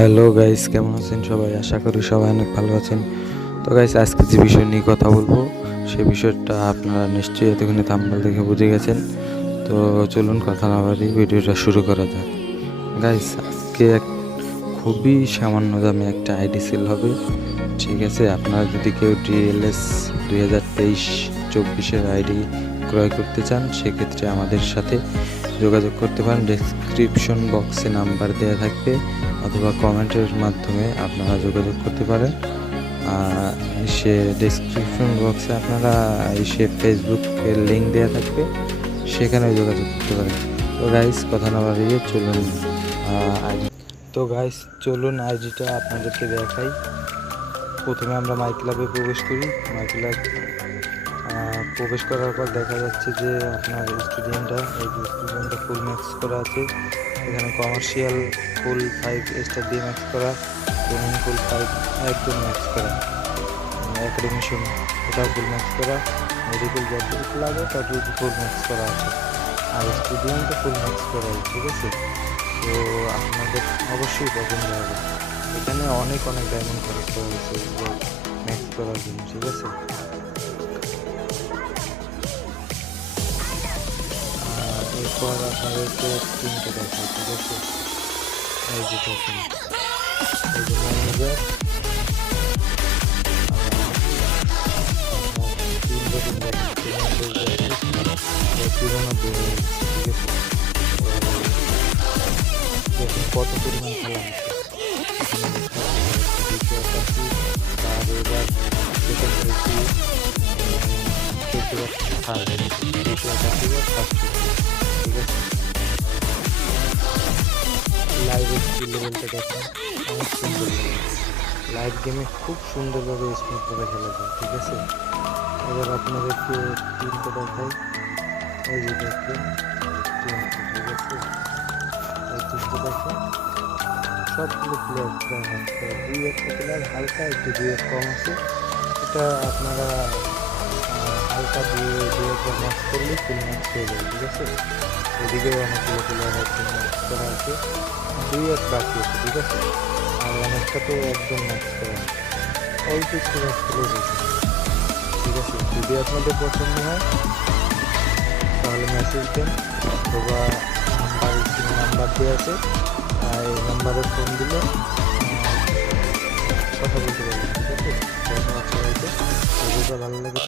Hello guys, কেমন আছেন সবাই? আশা করি সবাই অনেক ভালো আছেন। তো গাইস, আজকে যে বিষয় নিয়ে কথা বলবো সেই বিষয়টা আপনারা নিশ্চয়ই এতক্ষণে থাম্বনেল দেখে বুঝে গেছেন। তো চলুন কথা না বাড়িয়ে ভিডিওটা শুরু করা যাক। গাইস, আজকে খুবই সামান্য দামে একটা আইডি সেল হবে। ঠিক আছে, আপনারা যদি কেউ ডিএলএস 2023-24 আইডি ক্রয় করতে চান সেক্ষেত্রে আমাদের সাথে যোগাযোগ করতে পারেন। ডেসক্রিপশন বক্সে নাম্বার দেওয়া থাকবে অথবা কমেন্টের মাধ্যমে আপনারা যোগাযোগ করতে পারেন। সে ডেসক্রিপশন বক্সে আপনারা এসে ফেসবুকের লিঙ্ক দেওয়া থাকবে, সেখানেও যোগাযোগ করতে পারেন। তো গাইস, কথা না বাড়িয়ে চলুন আইডিটা আপনাদেরকে দেখাই। প্রথমে আমরা মাই ক্লাবে প্রবেশ করি। মাই ক্লাব প্রবেশ করার পর দেখা যাচ্ছে যে আপনার স্টুডেন্টটা ফুল ম্যাক্স করা আছে। এখানে কমার্শিয়াল ফুল 5 স্টার দিয়ে ম্যাক্স করা, গেমিং ফুল 5 একদম ম্যাক্স করা, অ্যাকাডেমিশন এটাও ফুল ম্যাক্স করা, মেডিকেল যতটুকু লাগে ততটুকু ফুল ম্যাক্স করা আছে, আর স্টুডেন্টও ফুল ম্যাক্স করা আছে। ঠিক আছে, তো আপনাদের অবশ্যই পছন্দ হবে। এখানে অনেক ডায়মন্ড খরচ করা হয়েছে ম্যাক্স করার জন্য। ঠিক আছে, এরপর আপনাদেরকে তিনটে দেখাই। ঠিক আছে, এই যে দেখুন, এই যে ম্যানেজার পুরোনো বই হয়ে গেছে। ঠিক আছে, দেখুন কত পরিমাণ খেলা আছে। এখানে দ্বিতীয় পাখি, তার এবার সেকেন্ড হয়েছি, তৃতীয় থার্ড হয়েছি, দ্বিতীয় পাখি বা ফার্স্ট। ঠিক আছে, লাইভ স্কিল লেভেলটা দেখেন, অনেক সুন্দর লাগে। লাইভ গেমে খুব সুন্দরভাবে স্মুথভাবে খেলা যায়। ঠিক আছে, এবার আপনাদেরকে তিনটে দেখাই। এই যে দেখেন তিনটে। ঠিক আছে, এই তিনটে দেখেন, সবগুলো প্লেয়ার প্রায় দুই একটা প্লেয়ার হালকা একটু দুই এক কম আছে। এটা আপনারা হালকা দুই একবার ম্যাচ করলে ফুল ম্যাচ হয়ে যাবে। ঠিক আছে, এদিকেও অনেকগুলো প্লেয়ার একদম ম্যাচ করা আছে, দুই এক বাকি আছে। ঠিক আছে, আর অনেকটা তো একদম ম্যাচ করা, অল্প একটু ম্যাচ করে দিয়েছে। ঠিক আছে, যদি আপনাদের পছন্দ হয় তাহলে মেসেজ দেন অথবা নাম্বার দেওয়া আছে, এই নাম্বারে ফোন দিলে কথা বলতে পারবেন। ঠিক আছে, ধন্যবাদ সবাইকে। ভিডিওটা ভালো লাগে